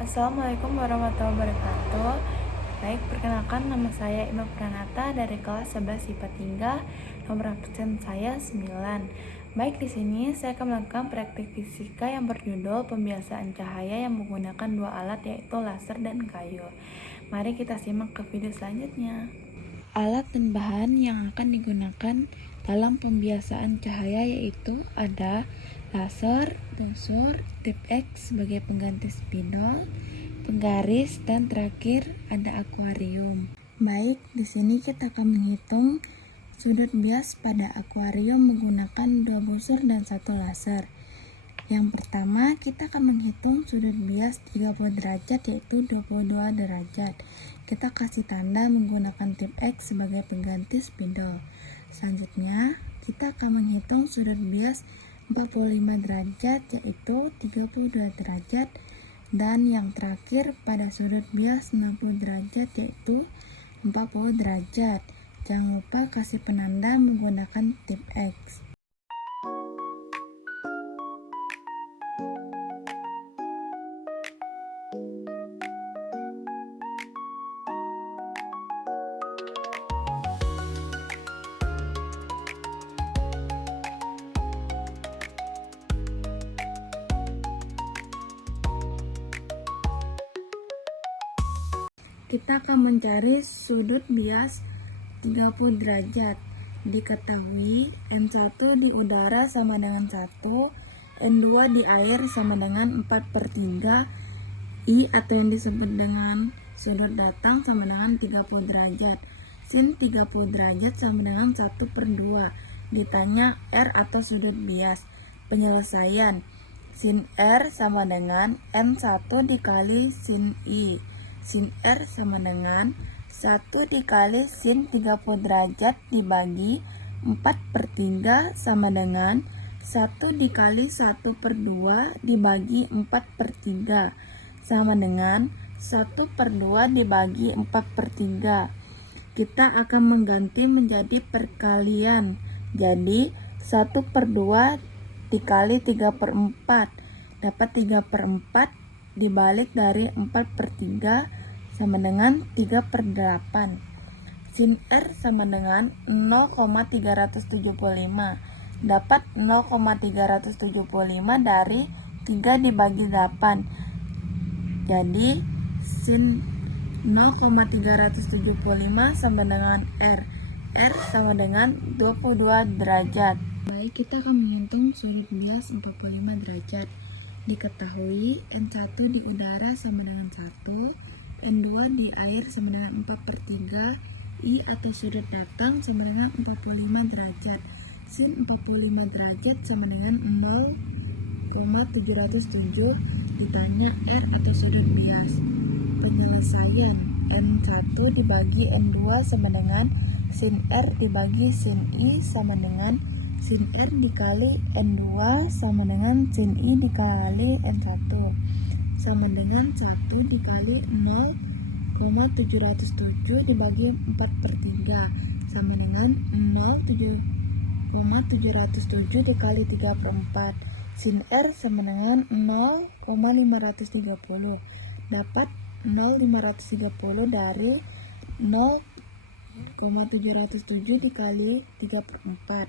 Assalamualaikum warahmatullahi wabarakatuh. Baik, perkenalkan nama saya Ima Pranata dari kelas 11 IPA 3. Nomor absen saya 9. Baik, di sini saya akan melakukan praktik fisika yang berjudul pembiasaan cahaya yang menggunakan dua alat, yaitu laser dan kayu. Mari kita simak ke video selanjutnya. Alat dan bahan yang akan digunakan dalam pembiasaan cahaya yaitu ada laser, busur, tip X sebagai pengganti spidol, penggaris, dan terakhir ada akuarium. Baik, di sini kita akan menghitung sudut bias pada akuarium menggunakan 2 busur dan 1 laser. Yang pertama, kita akan menghitung sudut bias 30 derajat yaitu 22 derajat. Kita kasih tanda menggunakan tip X sebagai pengganti spidol. Selanjutnya, kita akan menghitung sudut bias 45 derajat yaitu 32 derajat. Dan yang terakhir pada sudut bias 60 derajat yaitu 40 derajat. Jangan lupa kasih penanda menggunakan tip X. Kita akan mencari sudut bias 30 derajat. Diketahui N1 di udara sama dengan 1, N2 di air sama dengan 4/3, I atau yang disebut dengan sudut datang sama dengan 30 derajat. Sin 30 derajat sama dengan 1/2. Ditanya R atau sudut bias. Penyelesaian. Sin R sama dengan N1 dikali sin I. Sin R sama dengan 1 dikali sin 30 derajat dibagi 4/3 sama dengan 1 dikali 1/2 dibagi 4/3 sama dengan 1/2 dibagi 4/3. Kita akan mengganti menjadi perkalian. Jadi 1/2 dikali 3/4 dapat 3/4 dibalik dari 4/3 sama dengan 3/8. Sin R sama dengan 0,375. Dapat 0,375 dari 3 dibagi 8. Jadi sin 0,375 sama dengan R. R sama dengan 22 derajat. Baik, kita akan menghitung sudut bias 45 derajat. Diketahui N1 di udara sama dengan 1, N2 di air sama dengan 4/3, I atau sudut datang sama dengan 45 derajat. Sin 45 derajat sama dengan 0,707. Ditanya R atau sudut bias. Penyelesaian. N1 dibagi N2 sama dengan sin R dibagi sin I sama dengan sin R dikali N2 sama dengan sin I dikali N1 sama dengan 1 dikali 0,707 dibagi 4/3 sama dengan 0,707 dikali 3/4. Sin R sama dengan 0,530. Dapat 0,530 dari 0,707 dikali 3/4.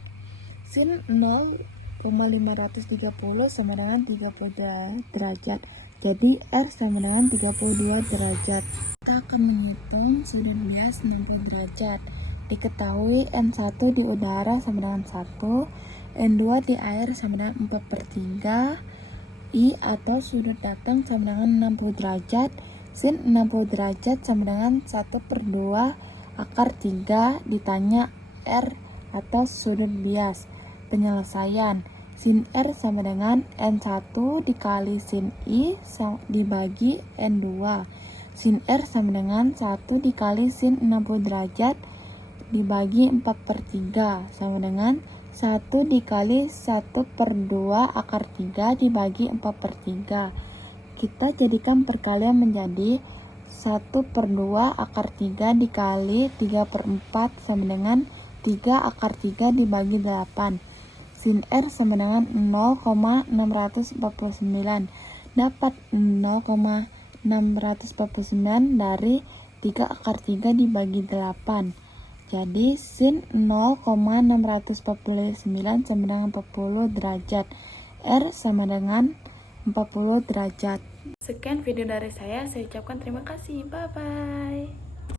Sin 0,530 sama dengan 30 derajat. Jadi R sama dengan 32 derajat. Kita akan menghitung sudut bias 60 derajat. Diketahui N1 di udara sama dengan 1, N2 di air sama dengan 4/3, I atau sudut datang sama dengan 60 derajat. Sin 60 derajat sama dengan 1/2 akar 3. Ditanya R atau sudut bias. Penyelesaian. Sin R sama dengan N1 dikali sin I dibagi N2. Sin R sama dengan 1 dikali sin 60 derajat dibagi 4/3 sama dengan 1 dikali 1/2 akar 3 dibagi 4/3. Kita jadikan perkalian menjadi 1/2 akar 3 dikali 3/4 sama dengan 3 akar 3 dibagi 8. Sin R sama dengan 0,649. Dapat 0,649 649 dari 3 akar 3 dibagi 8. Jadi sin 0,649 sama dengan 40 derajat. R sama dengan 40 derajat. Sekian video dari saya ucapkan terima kasih. Bye-bye.